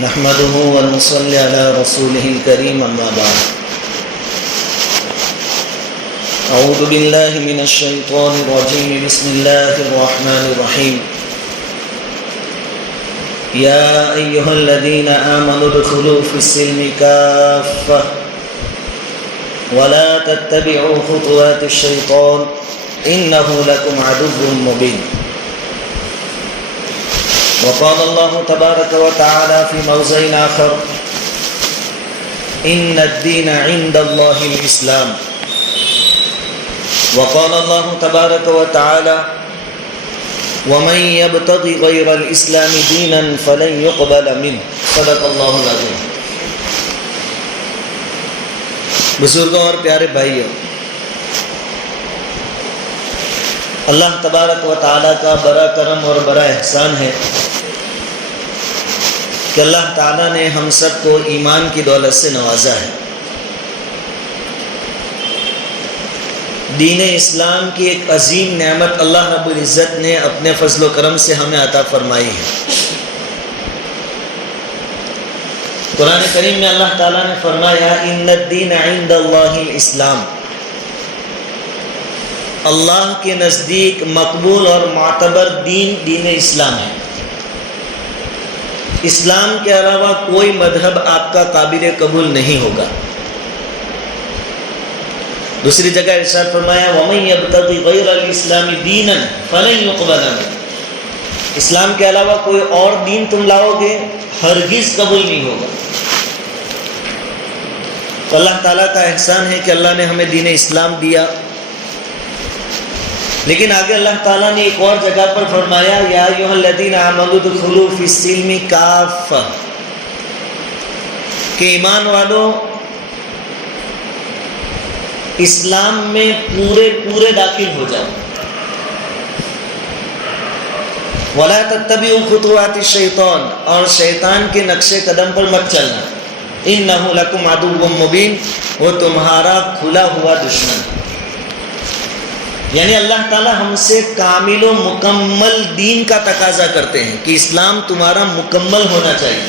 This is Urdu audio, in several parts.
نحمده ونصلي على رسوله الكريم أما بعد أعوذ بالله من الشيطان الرجيم بسم الله الرحمن الرحيم يا أيها الذين آمنوا ادخلوا في السلم كافة ولا تتبعوا خطوات الشيطان إنه لكم عدو مبين وقال الله تبارك وتعالى في موضع آخر إن الدين عند الله الإسلام وقال الله تبارك وتعالى ومن يبتغي غير الإسلام دينا فلن يقبل منه صدق الله العظيم. بزرگوں اور پیارے بھائیوں، اللہ تبارک و تعالیٰ کا بڑا کرم اور بڑا احسان ہے کہ اللہ تعالیٰ نے ہم سب کو ایمان کی دولت سے نوازا ہے. دین اسلام کی ایک عظیم نعمت اللہ رب العزت نے اپنے فضل و کرم سے ہمیں عطا فرمائی ہے. قرآن کریم میں اللہ تعالیٰ نے فرمایا ان الدین عند اللہ الاسلام، اللہ کے نزدیک مقبول اور معتبر دین اسلام ہے. اسلام کے علاوہ کوئی مذہب آپ کا قابل قبول نہیں ہوگا. دوسری جگہ ارشاد فرمایا وَمَن يَبْتَغِ غَيْرَ الْإِسْلَامِ دِينًا فَلَن يُقْبَلَ مِنْهُ، اسلام کے علاوہ کوئی اور دین تم لاؤ گے ہرگز قبول نہیں ہوگا. تو اللہ تعالیٰ کا احسان ہے کہ اللہ نے ہمیں دین اسلام دیا. لیکن آگے اللہ تعالیٰ نے ایک اور جگہ پر فرمایا یا ایھا الذین آمنوا ادخلوا فی السلم کافہ، کہ ایمان والوں اسلام میں پورے داخل ہو جاؤ. ولا تتبعوا خطوات الشیطان، اور شیطان کے نقش قدم پر مت چلنا. انہ لکم عدو مبین، وہ تمہارا کھلا ہوا دشمن. یعنی اللہ تعالیٰ ہم سے کامل و مکمل دین کا تقاضا کرتے ہیں کہ اسلام تمہارا مکمل ہونا چاہیے.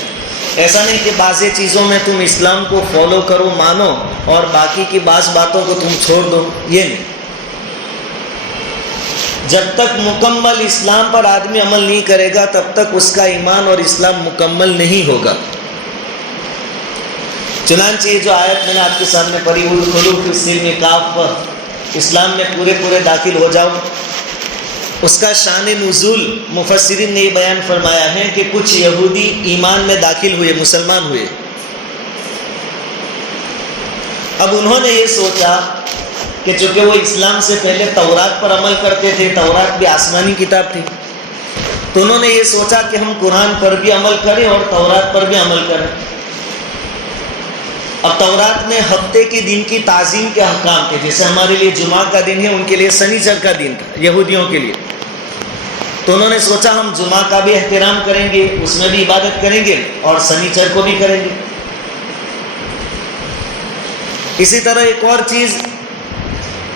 ایسا نہیں کہ بعض چیزوں میں تم اسلام کو فالو کرو مانو اور باقی کی بعض باتوں کو تم چھوڑ دو، یہ نہیں. جب تک مکمل اسلام پر آدمی عمل نہیں کرے گا تب تک اس کا ایمان اور اسلام مکمل نہیں ہوگا. چنانچہ یہ جو آیت میں نے آپ کے سامنے پڑھی ادخلوا فی السلم کافہ، اسلام میں پورے داخل ہو جاؤ، اس کا شان نزول مفسرین نے یہ بیان فرمایا ہے کہ کچھ یہودی ایمان میں داخل ہوئے، مسلمان ہوئے. اب انہوں نے یہ سوچا کہ چونکہ وہ اسلام سے پہلے تورات پر عمل کرتے تھے، تورات بھی آسمانی کتاب تھی، تو انہوں نے یہ سوچا کہ ہم قرآن پر بھی عمل کریں اور تورات پر بھی عمل کریں. اب تورات میں ہفتے کے دن کی تعظیم کے احکام تھے، جیسے ہمارے لیے جمعہ کا دن ہے ان کے لیے سنیچر کا دن تھا یہودیوں کے لیے. تو انہوں نے سوچا ہم جمعہ کا بھی احترام کریں گے، اس میں بھی عبادت کریں گے اور سنیچر کو بھی کریں گے. اسی طرح ایک اور چیز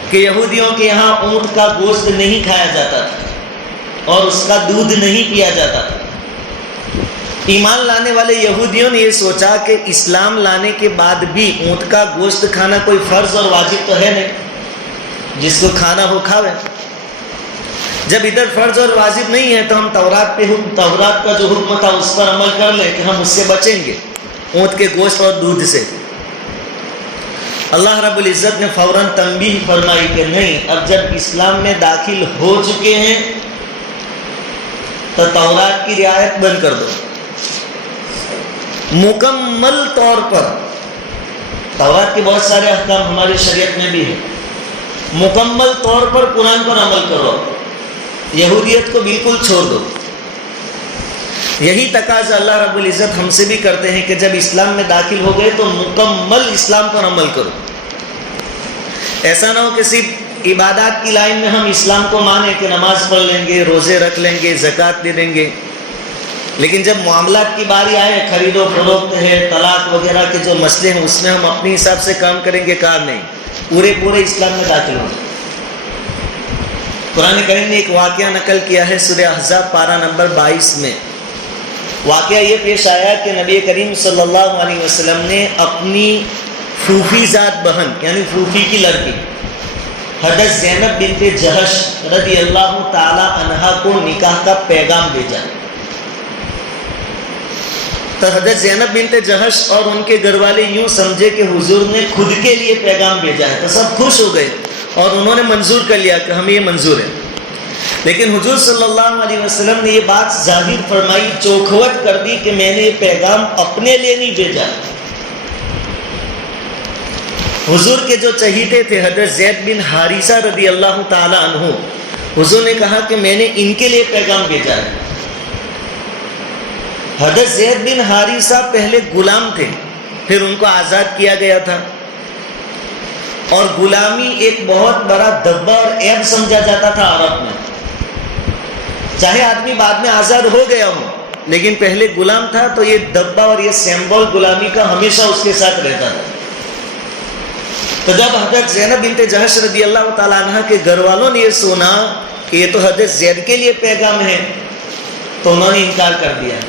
کہ یہودیوں کے یہاں اونٹ کا گوشت نہیں کھایا جاتا تھا اور اس کا دودھ نہیں پیا جاتا تھا. ایمان لانے والے یہودیوں نے یہ سوچا کہ اسلام لانے کے بعد بھی اونٹ کا گوشت کھانا کوئی فرض اور واجب تو ہے نہیں، جس کو کھانا ہو کھاوے. جب ادھر فرض اور واجب نہیں ہے تو ہم تورات کا جو حکم تھا اس پر عمل کر لیں کہ ہم اس سے بچیں گے، اونٹ کے گوشت اور دودھ سے. اللہ رب العزت نے فوراً تنبیہ فرمائی کہ نہیں، اب جب اسلام میں داخل ہو چکے ہیں تو تورات کی رعایت بند کر دو. مکمل طور پر تورات کے بہت سارے احکام ہماری شریعت میں بھی ہیں، مکمل طور پر قرآن پر عمل کرو، یہودیت کو بالکل چھوڑ دو. یہی تقاضا اللہ رب العزت ہم سے بھی کرتے ہیں کہ جب اسلام میں داخل ہو گئے تو مکمل اسلام پر عمل کرو. ایسا نہ ہو کہ صرف عبادات کی لائن میں ہم اسلام کو مانیں کہ نماز پڑھ لیں گے، روزے رکھ لیں گے، زکوٰۃ دے دیں گے، لیکن جب معاملات کی باری آئے، خرید و فروخت ہے، طلاق وغیرہ کے جو مسئلے ہیں، اس میں ہم اپنے حساب سے کام کریں گے، کار نہیں، پورے اسلام میں داخل ہوں. قرآن کریم نے ایک واقعہ نقل کیا ہے سورہ احزاب پارہ نمبر 22 میں. واقعہ یہ پیش آیا کہ نبی کریم صلی اللہ علیہ وسلم نے اپنی پھوپھی ذات بہن یعنی پھوپھی کی لڑکی حضرت زینب بنت جہش رضی اللہ تعالی عنہا کو نکاح کا پیغام بھیجا. تو حضرت زینب بنت جہش اور ان کے گھر والے یوں سمجھے کہ حضور نے خود کے لیے پیغام بھیجا ہے, تو سب خوش ہو گئے اور انہوں نے منظور کر لیا کہ ہمیں یہ منظور ہے. لیکن حضور صلی اللہ علیہ وسلم نے یہ بات ظاہر فرمائی, چوکھوٹ کر دی کہ میں نے یہ پیغام اپنے لیے نہیں بھیجا. حضور کے جو چہیتے تھے حضرت زید بن حارثہ رضی اللہ تعالی عنہ, حضور نے کہا کہ میں نے ان کے لیے پیغام بھیجا ہے. حضرت زید بن حارثہ پہلے غلام تھے, پھر ان کو آزاد کیا گیا تھا, اور غلامی ایک بہت بڑا دبا اور عیب سمجھا جاتا تھا عرب میں. چاہے آدمی بعد میں آزاد ہو گیا ہو, لیکن پہلے غلام تھا تو یہ دبا اور یہ سمبول غلامی کا ہمیشہ اس کے ساتھ رہتا تھا. تو جب حضرت زینب بنت جہش رضی اللہ تعالیٰ عنہ کے گھر والوں نے یہ سنا کہ یہ تو حضرت زید کے لیے پیغام ہے, تو انہوں نے انکار کر دیا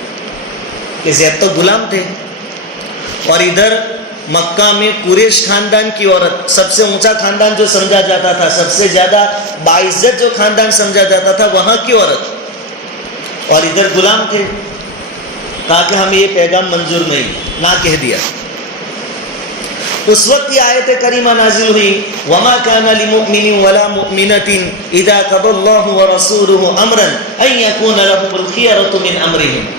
کہ زید تو غلام تھے. اور ادھر مکہ میں قریش خاندان کی عورت, سب سے اونچا خاندان جو سمجھا جاتا تھا, سب سے زیادہ باعزت جو خاندان سمجھا جاتا تھا, وہاں کی عورت, اور ادھر غلام تھے. کہا کہ ہمیں یہ پیغام منظور نہیں, نہ کہہ دیا. اس وقت یہ آیت کریمہ نازل ہوئی, وَمَا كَانَ لِمُؤْمِنٍ وَلَا مُؤْمِنَةٍ إِذَا قَضَى اللَّهُ وَرَسُولُهُ أَمْرًا أَن يَكُونَ لَهُمُ الْخِيَرَةُ مِنْ أَمْرِهِمْ,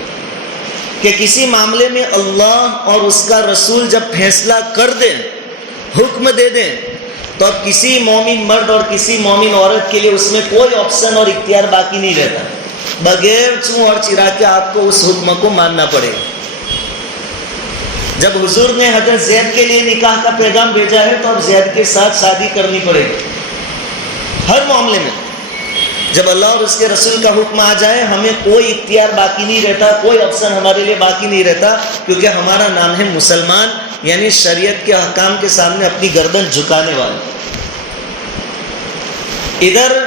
کہ کسی معاملے میں اللہ اور اس کا رسول جب فیصلہ کر دیں, حکم دے دیں, تو اب کسی مومن مرد اور کسی مومن عورت کے لیے اس میں کوئی آپشن اور اختیار باقی نہیں رہتا, بغیر چوں اور چرا کے آپ کو اس حکم کو ماننا پڑے. جب حضور نے حضرت زید کے لیے نکاح کا پیغام بھیجا ہے, تو اب زید کے ساتھ شادی کرنی پڑے گی ہر معاملے میں. جب اللہ اور اس کے رسول کا حکم آ جائے, ہمیں کوئی اختیار باقی نہیں رہتا, کوئی آپشن ہمارے لیے باقی نہیں رہتا, کیونکہ ہمارا نام ہے مسلمان, یعنی شریعت کے احکام کے سامنے اپنی گردن جھکانے والے. ادھر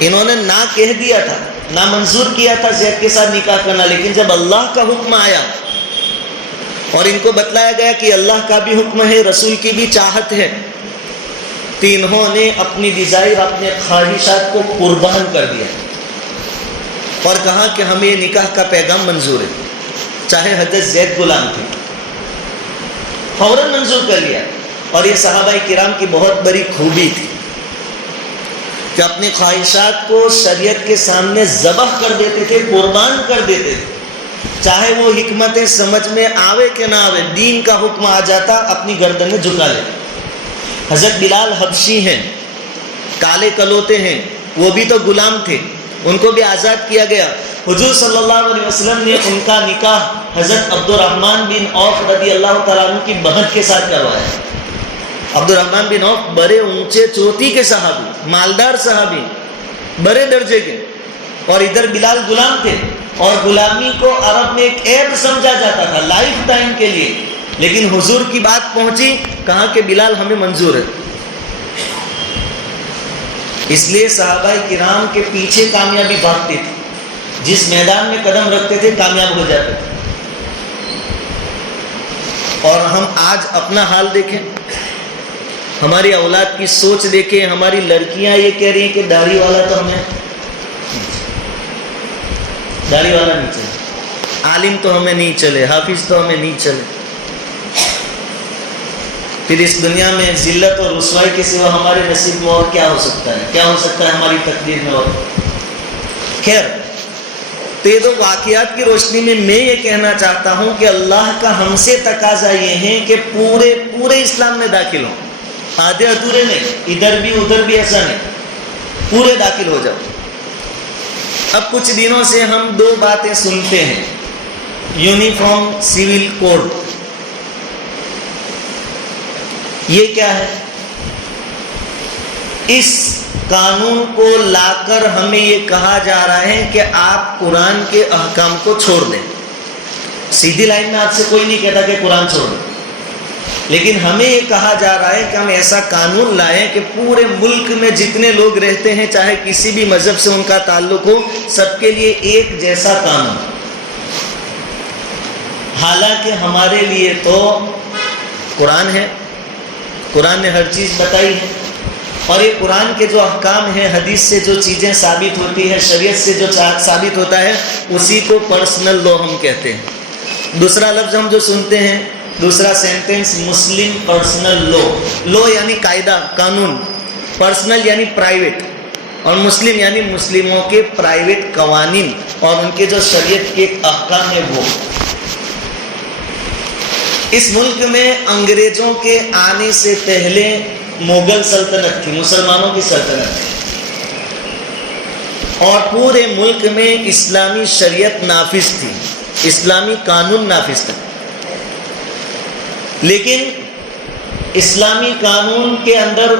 انہوں نے نہ کہہ دیا تھا, نہ منظور کیا تھا زید کے ساتھ نکاح کرنا, لیکن جب اللہ کا حکم آیا اور ان کو بتلایا گیا کہ اللہ کا بھی حکم ہے, رسول کی بھی چاہت ہے, تو انہوں نے اپنی ڈیزائر, اپنے خواہشات کو قربان کر دیا اور کہا کہ ہمیں یہ نکاح کا پیغام منظور ہے, چاہے حضرت زید غلام تھے. فوراً منظور کر لیا. اور یہ صحابہ کرام کی بہت بڑی خوبی تھی کہ اپنی خواہشات کو شریعت کے سامنے ذبح کر دیتے تھے, قربان کر دیتے تھے, چاہے وہ حکمتیں سمجھ میں آوے کہ نہ آوے. دین کا حکم آ جاتا, اپنی گردنیں جھکا لیتے. حضرت بلال حبشی ہیں, کالے کلوتے ہیں, وہ بھی تو غلام تھے, ان کو بھی آزاد کیا گیا. حضور صلی اللہ علیہ وسلم نے ان کا نکاح حضرت عبد الرحمن بن عوف رضی اللہ تعالیٰ عنہ کی بہن کے ساتھ کروایا. عبد الرحمن بن عوف بڑے اونچے چوٹی کے صحابی, مالدار صحابی, بڑے درجے کے, اور ادھر بلال غلام تھے. اور غلامی کو عرب میں ایک عیب سمجھا جاتا تھا لائف ٹائم کے لیے, لیکن حضور کی بات پہنچی, کہا کہ بلال ہمیں منظور ہے. اس لیے صحابہ کرام کے پیچھے کامیابی بھاگتے تھے, جس میدان میں قدم رکھتے تھے کامیاب ہو جاتے تھے. اور ہم آج اپنا حال دیکھیں, ہماری اولاد کی سوچ دیکھیں. ہماری لڑکیاں یہ کہہ رہی ہیں کہ داڑھی والا تو ہمیں, داڑھی والا نہیں چلے, عالم تو ہمیں نہیں چلے, حافظ تو ہمیں نہیں چلے. پھر اس دنیا میں ذلت اور رسوائی کے سوا ہمارے نصیب میں اور کیا ہو سکتا ہے, کیا ہو سکتا ہے ہماری تقدیر میں. اور خیر, تو یہ دو واقعات کی روشنی میں یہ کہنا چاہتا ہوں کہ اللہ کا ہم سے تقاضا یہ ہے کہ پورے اسلام میں داخل ہوں, آدھے ادھورے نہیں, ادھر بھی ادھر بھی ایسا نہیں, پورے داخل ہو جاؤ. اب کچھ دنوں سے ہم دو باتیں سنتے ہیں, یونیفارم سول کوڈ. یہ کیا ہے؟ اس قانون کو لا کر ہمیں یہ کہا جا رہا ہے کہ آپ قرآن کے احکام کو چھوڑ دیں. سیدھی لائن میں آپ سے کوئی نہیں کہتا کہ قرآن چھوڑ دیں, لیکن ہمیں یہ کہا جا رہا ہے کہ ہم ایسا قانون لائیں کہ پورے ملک میں جتنے لوگ رہتے ہیں, چاہے کسی بھی مذہب سے ان کا تعلق ہو, سب کے لیے ایک جیسا قانون. حالانکہ ہمارے لیے تو قرآن ہے، قرآن نے ہر چیز بتائی ہے، اور یہ قرآن کے جو احکام ہیں، حدیث سے جو چیزیں ثابت ہوتی ہے، شریعت سے جو ثابت ہوتا ہے، اسی کو پرسنل لا ہم کہتے ہیں۔ دوسرا لفظ ہم جو سنتے ہیں، دوسرا سینٹنس، مسلم پرسنل لا یعنی قاعدہ، قانون، پرسنل یعنی پرائیویٹ، اور مسلم یعنی مسلموں کے پرائیویٹ قوانین اور ان کے جو شریعت کے احکام ہیں وہ۔ اس ملک میں انگریزوں کے آنے سے پہلے مغل سلطنت تھی، مسلمانوں کی سلطنت تھی، اور پورے ملک میں اسلامی شریعت نافذ تھی، اسلامی قانون نافذ تھا۔ لیکن اسلامی قانون کے اندر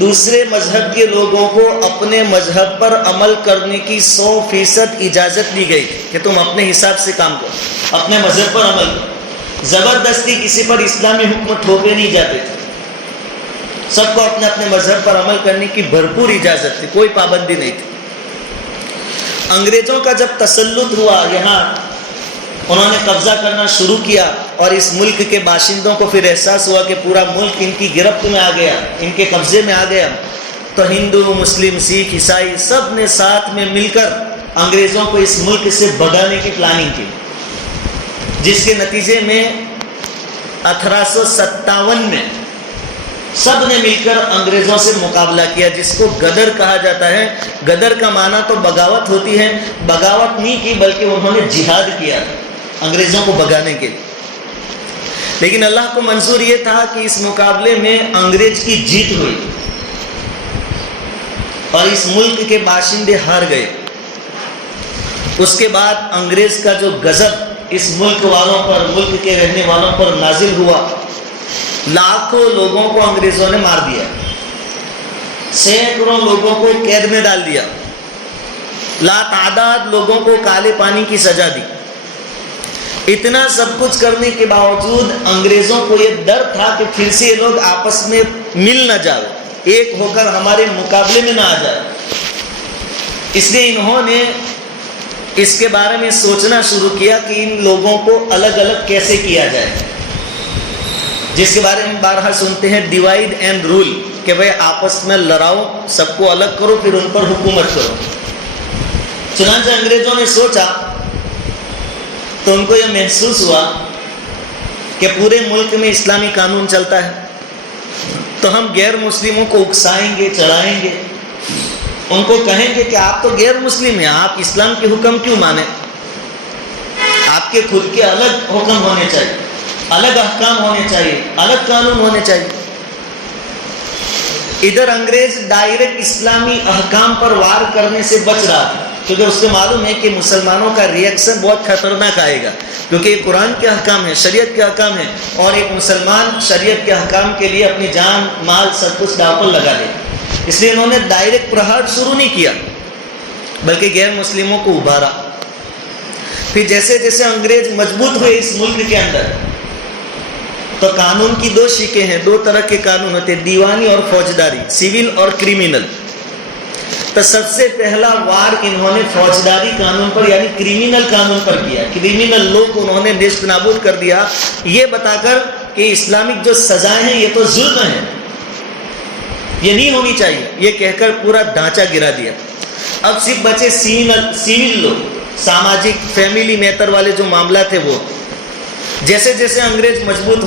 دوسرے مذہب کے لوگوں کو اپنے مذہب پر عمل کرنے کی 100% اجازت دی گئی کہ تم اپنے حساب سے کام کرو، اپنے مذہب پر عمل کرو۔ زبردستی کسی پر اسلامی حکم تھوپے نہیں جاتے تھے، سب کو اپنے اپنے مذہب پر عمل کرنے کی بھرپور اجازت تھی، کوئی پابندی نہیں تھی۔ انگریزوں کا جب تسلط ہوا، یہاں انہوں نے قبضہ کرنا شروع کیا، اور اس ملک کے باشندوں کو پھر احساس ہوا کہ پورا ملک ان کی گرفت میں آ گیا، ان کے قبضے میں آ گیا، تو ہندو، مسلم، سکھ، عیسائی سب نے ساتھ میں مل کر انگریزوں کو اس ملک سے بھگانے کی پلاننگ کی، جس کے نتیجے میں 1857 میں سب نے مل کر انگریزوں سے مقابلہ کیا، جس کو غدر کہا جاتا ہے۔ غدر کا معنی تو بغاوت ہوتی ہے، بغاوت نہیں کی بلکہ انہوں نے جہاد کیا انگریزوں کو بھگانے کے۔ لیکن اللہ کو منظور یہ تھا کہ اس مقابلے میں انگریز کی جیت ہوئی اور اس ملک کے باشندے ہار گئے۔ اس کے بعد انگریز کا جو غضب اس ملک والوں پر، ملک کے رہنے والوں پر نازل ہوا، لاکھوں لوگوں کو انگریزوں نے مار دیا، سینکڑوں لوگوں کو قید میں ڈال دیا، لاتعداد لوگوں کو کالے پانی کی سزا دی۔ اتنا سب کچھ کرنے کے باوجود انگریزوں کو یہ ڈر تھا کہ پھر سے یہ لوگ آپس میں مل نہ جائے، ایک ہو کر ہمارے مقابلے میں نہ آ جائے۔ اس لیے انہوں نے اس کے بارے میں سوچنا شروع کیا کہ ان لوگوں کو الگ الگ کیسے کیا جائے، جس کے بارے میں بارہا سنتے ہیں، ڈیوائیڈ اینڈ رول، کہ بھئی آپس میں لڑاؤ، سب کو الگ کرو، پھر ان پر حکومت کرو۔ چنانچہ انگریزوں نے سوچا تو ان کو یہ محسوس ہوا کہ پورے ملک میں اسلامی قانون چلتا ہے، تو ہم غیر مسلموں کو اکسائیں گے، چڑھائیں گے، ان کو کہیں گے کہ آپ تو غیر مسلم ہیں، آپ اسلام کے حکم کیوں مانیں؟ آپ کے خود کے الگ حکم ہونے چاہیے، الگ احکام ہونے چاہیے، الگ قانون ہونے چاہیے۔ ادھر انگریز ڈائریکٹ اسلامی احکام پر وار کرنے سے بچ رہا تھا، کیونکہ اس سے معلوم ہے کہ مسلمانوں کا ریئیکشن بہت خطرناک آئے گا، کیونکہ یہ قرآن کے احکام ہیں، شریعت کے احکام ہیں، اور ایک مسلمان شریعت کے احکام کے لیے اپنی جان، مال، سب کچھ داؤ پر لگا دے۔ اس لیے انہوں نے ڈائریکٹ پرہار شروع نہیں کیا، بلکہ غیر مسلموں کو ابھارا۔ پھر جیسے جیسے انگریز مضبوط ہوئے اس ملک کے اندر، تو قانون کی دو شکیں ہیں، دو طرح کے قانون ہوتے ہیں، دیوانی اور فوجداری، سیول اور کریمنل۔ تو سب سے پہلا وار انہوں نے فوجداری قانون پر یعنی کریمنل قانون پر کیا، کریمنل لا کو انہوں نے نیست نابود کر دیا، یہ بتا کر کہ اسلامک جو سزائیں ہیں یہ تو ظلم ہیں، یہ نہیں ہونی چاہیے، یہ کہہ کر پورا ڈھانچہ گرا دیا۔ اب صرف بچے سیول لا، ساماجک فیملی میٹر والے جو معاملات تھے وہ۔ جیسے جیسے انگریز مضبوط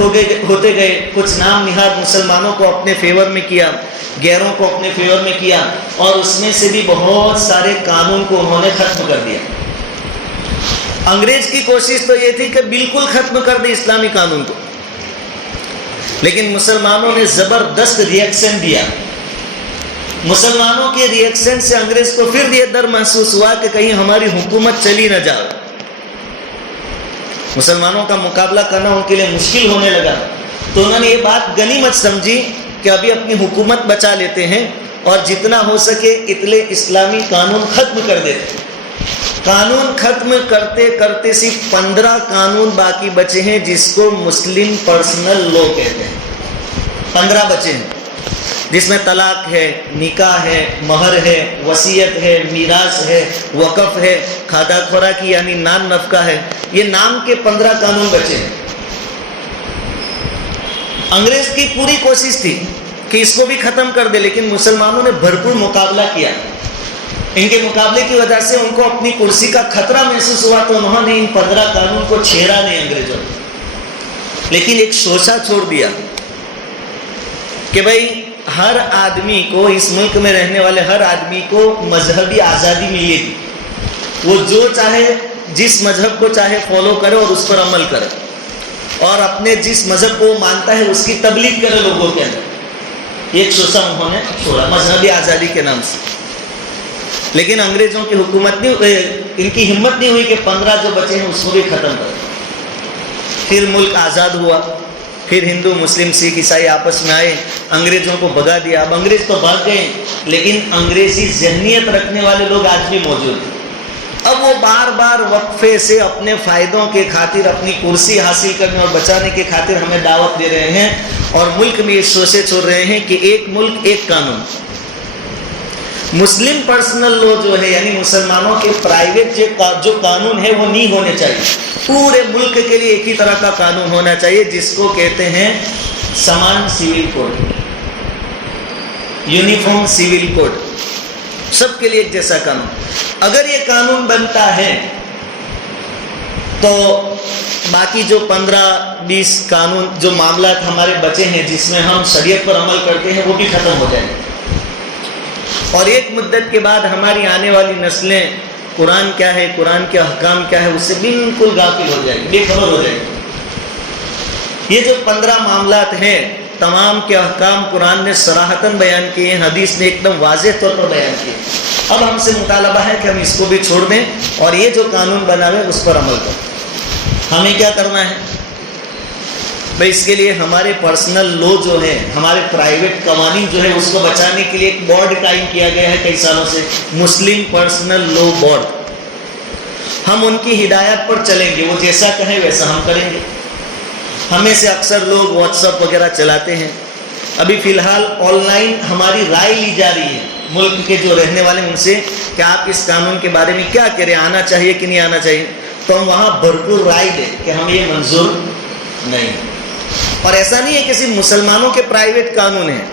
ہوتے گئے، کچھ نام نہاد مسلمانوں کو اپنے فیور میں کیا، غیروں کو اپنے فیور میں کیا، اور اس میں سے بھی بہت سارے قانون کو انہوں نے ختم کر دیا۔ انگریز کی کوشش تو یہ تھی کہ بالکل ختم کر دے اسلامی قانون کو، لیکن مسلمانوں نے زبردست ریئیکشن دیا۔ مسلمانوں کے ریئیکشن سے انگریز کو پھر یہ ڈر محسوس ہوا کہ کہیں ہماری حکومت چلی نہ جائے، مسلمانوں کا مقابلہ کرنا ان کے لیے مشکل ہونے لگا۔ تو انہوں نے یہ بات غنیمت سمجھی کہ ابھی اپنی حکومت بچا لیتے ہیں، اور جتنا ہو سکے اتنے اسلامی قانون ختم کر دیتے۔ قانون ختم کرتے کرتے صرف 15 قانون باقی بچے ہیں، جس کو مسلم پرسنل لا کہتے ہیں، 15 بچے ہیں۔ جس میں طلاق ہے، نکاح ہے، مہر ہے، وصیت ہے، میراث ہے، وقف ہے، کھادا خوراکی یعنی نان نفقہ ہے. یہ نام کے 15 قانون بچے ہیں. انگریز کی پوری کوشش تھی کہ اس کو بھی ختم کر دے، لیکن مسلمانوں نے بھرپور مقابلہ کیا. ان کے مقابلے کی وجہ سے ان کو اپنی کرسی کا خطرہ محسوس ہوا تو انہوں نے ان 15 قانون کو چھیڑا نہیں انگریزوں نے، لیکن ایک شوشہ چھوڑ دیا کہ بھائی ہر آدمی کو، اس ملک میں رہنے والے ہر آدمی کو مذہبی آزادی ملے گی. وہ جو چاہے، جس مذہب کو چاہے فالو کرے اور اس پر عمل کرے، اور اپنے جس مذہب کو وہ مانتا ہے اس کی تبلیغ کرے لوگوں کے اندر. ایک شوشہ انہوں نے چھوڑا مذہبی آزادی کے نام سے. لیکن انگریزوں کی حکومت نہیں، ان کی ہمت نہیں ہوئی کہ 15 جو بچے ہیں اس کو بھی ختم کر. پھر ملک آزاد ہوا. پھر ہندو، مسلم، سکھ، عیسائی آپس میں آئے، انگریزوں کو بھگا دیا. اب انگریز تو بھاگ گئے، لیکن انگریزی ذہنیت رکھنے والے لوگ آج بھی موجود ہیں. اب وہ بار بار وقفے سے اپنے فائدوں کے خاطر، اپنی کرسی حاصل کرنے اور بچانے کے خاطر ہمیں دعوت دے رہے ہیں، اور ملک میں یہ شوشے چھوڑ رہے ہیں کہ ایک ملک ایک قانون. مسلم پرسنل لا جو ہے، یعنی مسلمانوں کے پرائیویٹ جو قانون ہے وہ نہیں ہونے چاہیے. پورے ملک کے لیے ایک ہی طرح کا قانون ہونا چاہیے، جس کو کہتے ہیں سمان civil code, uniform civil code. سب کے لیے ایک جیسا قانون. اگر یہ قانون بنتا ہے تو باقی جو 15-20 قانون، جو معاملات ہمارے بچے ہیں جس میں ہم شریعت پر عمل کرتے ہیں، وہ بھی ختم ہو جائیں گے. اور ایک مدت کے بعد ہماری آنے والی نسلیں قرآن کیا ہے، قرآن کے احکام کیا ہے، اس سے بالکل غافل ہو جائیں گے، بے خبر ہو جائیں گے. یہ جو 15 معاملات ہیں، تمام کے احکام قرآن نے صراحتاً بیان کیے ہیں، حدیث نے ایک دم واضح طور پر بیان کیے. اب ہم سے مطالبہ ہے کہ ہم اس کو بھی چھوڑ دیں اور یہ جو قانون بنا ہوئے اس پر عمل کریں. ہمیں کیا کرنا ہے بھائی؟ اس کے لیے ہمارے پرسنل لا جو ہے، ہمارے پرائیویٹ قوانین جو ہے، اس کو بچانے کے لیے ایک بورڈ قائم کیا گیا ہے کئی سالوں سے، مسلم پرسنل لا بورڈ. ہم ان کی ہدایت پر چلیں گے، وہ جیسا کہیں ویسا ہم کریں گے. ہمیں سے اکثر لوگ واٹس ایپ وغیرہ چلاتے ہیں. ابھی فی الحال آن لائن ہماری رائے لی جا رہی ہے ملک کے جو رہنے والے، ان سے کہ آپ اس قانون کے بارے میں کیا کہہ رہے ہیں، آنا چاہیے کہ نہیں آنا چاہیے. تو ہم وہاں بھرپور رائے دیں کہ ہمیں یہ منظور نہیں. اور ایسا نہیں ہے کہ صرف مسلمانوں کے پرائیویٹ قانون ہیں،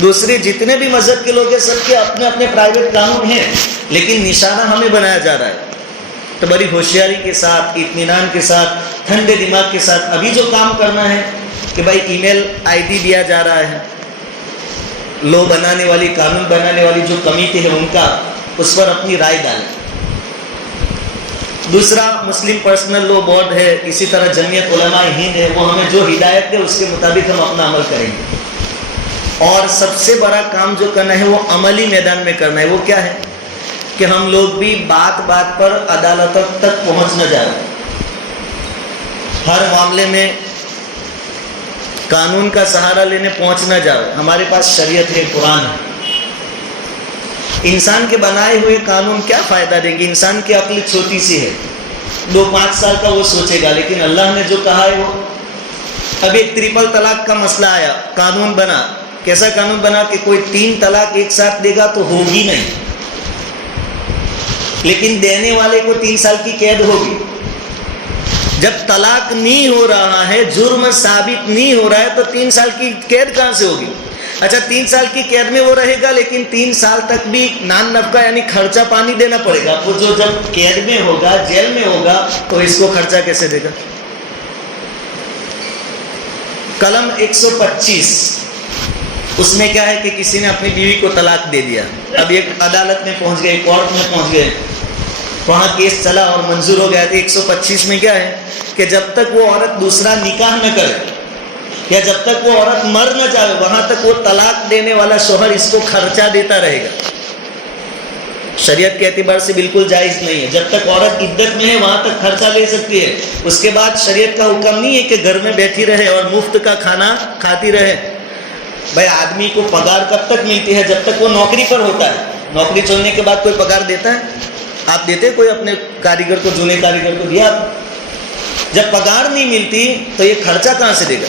دوسرے جتنے بھی مذہب کے لوگ ہیں سب کے اپنے اپنے پرائیویٹ قانون ہیں، لیکن نشانہ ہمیں بنایا جا رہا ہے. تو بڑی ہوشیاری کے ساتھ، اطمینان کے ساتھ، ٹھنڈے دماغ کے ساتھ ابھی جو کام کرنا ہے کہ بھائی ای میل ID دیا جا رہا ہے، لو بنانے والی، قانون بنانے والی جو کمیٹی ہے ان کا، اس پر اپنی رائے ڈالیں. دوسرا مسلم پرسنل لا بورڈ ہے، اسی طرح جمعیت علماء ہند ہے، وہ ہمیں جو ہدایت دے اس کے مطابق ہم اپنا عمل کریں گے. اور سب سے بڑا کام جو کرنا ہے وہ عملی میدان میں کرنا ہے. وہ کیا ہے کہ ہم لوگ بھی بات بات پر عدالتوں تک پہنچ نہ جائیں. ہر معاملے میں قانون کا سہارا لینے پہنچ نہ جاؤ. ہمارے پاس شریعت ہے، قرآن ہے. انسان کے بنائے ہوئے قانون کیا فائدہ دیں گے؟ انسان کی عقل چھوٹی سی ہے، 2-5 سال کا وہ سوچے گا، لیکن اللہ نے جو کہا ہے وہ. اب ایک 3 طلاق کا مسئلہ آیا، قانون بنا. کیسا قانون بنا کہ کوئی 3 طلاق ایک ساتھ دے گا تو ہوگی نہیں، لیکن دینے والے کو 3 سال کی قید ہوگی. جب طلاق نہیں ہو رہا ہے، جرم ثابت نہیں ہو رہا ہے، تو 3 سال کی قید کہاں سے ہوگی؟ اچھا 3 سال کی قید میں وہ رہے گا، لیکن 3 سال تک بھی نان نفقہ یعنی خرچہ پانی دینا پڑے گا. وہ جو جب قید میں ہوگا، جیل میں ہوگا، تو اس کو خرچہ کیسے دے گا؟ قلم 125، اس میں کیا ہے کہ کسی نے اپنی بیوی کو طلاق دے دیا. اب ایک عدالت میں پہنچ گئے، کورٹ میں پہنچ گئے، وہاں کیس چلا اور منظور ہو گیا. تھا 125 میں کیا ہے کہ جب تک وہ عورت دوسرا نکاح نہ کرے یا جب تک وہ عورت مر نہ جائے، وہاں تک وہ طلاق دینے والا شوہر اس کو خرچہ دیتا رہے گا. شریعت کے اعتبار سے بالکل جائز نہیں ہے. جب تک عورت عدت میں ہے وہاں تک خرچہ لے سکتی ہے. اس کے بعد شریعت کا حکم نہیں ہے کہ گھر میں بیٹھی رہے اور مفت کا کھانا کھاتی رہے. بھائی آدمی کو پگار کب تک ملتی ہے؟ جب تک وہ نوکری پر ہوتا ہے. نوکری چھوڑنے کے بعد کوئی پگار دیتا ہے؟ آپ دیتے کوئی اپنے کاریگر کو، جونے کاریگر کو دیا؟ جب پگار نہیں ملتی تو یہ خرچہ کہاں سے دے گا؟